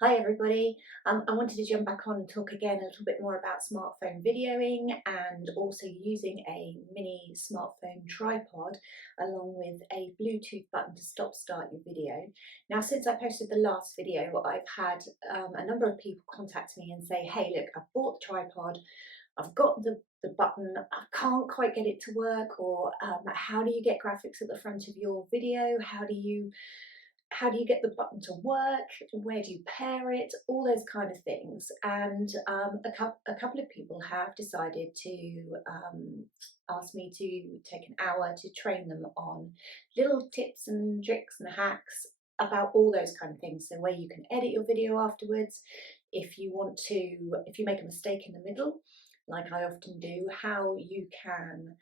Hi everybody. I wanted to jump back on and talk again a little bit more about smartphone videoing and also using a mini smartphone tripod along with a Bluetooth button to start your video. Now, since I posted the last video, I've had a number of people contact me and say, hey, look, I've bought the tripod, I've got the button, I can't quite get it to work, or how do you get graphics at the front of your video? How do you get the button to work? Where do you pair it? All those kind of things. And a couple of people have decided to ask me to take an hour to train them on little tips and tricks and hacks about all those kind of things. So where you can edit your video afterwards, if you make a mistake in the middle, like I often do, how you can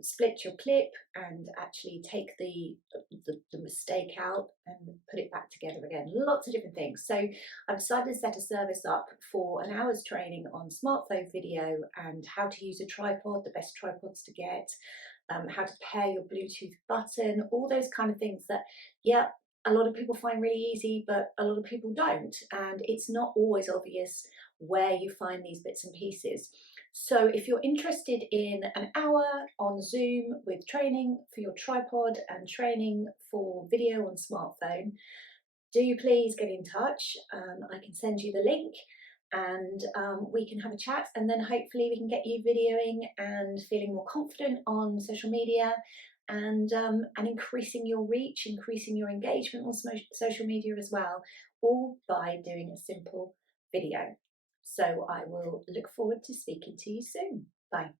split your clip and actually take the mistake out and put it back together again. Lots of different things. So I've decided to set a service up for an hour's training on smartphone video and how to use a tripod, the best tripods to get, how to pair your Bluetooth button, all those kind of things that, yeah, a lot of people find really easy, but a lot of people don't. And it's not always obvious where you find these bits and pieces. So if you're interested in an hour on Zoom with training for your tripod and training for video on smartphone, do please get in touch. I can send you the link and we can have a chat, and then hopefully we can get you videoing and feeling more confident on social media and increasing your reach, increasing your engagement on social media as well, all by doing a simple video. So I will look forward to speaking to you soon. Bye.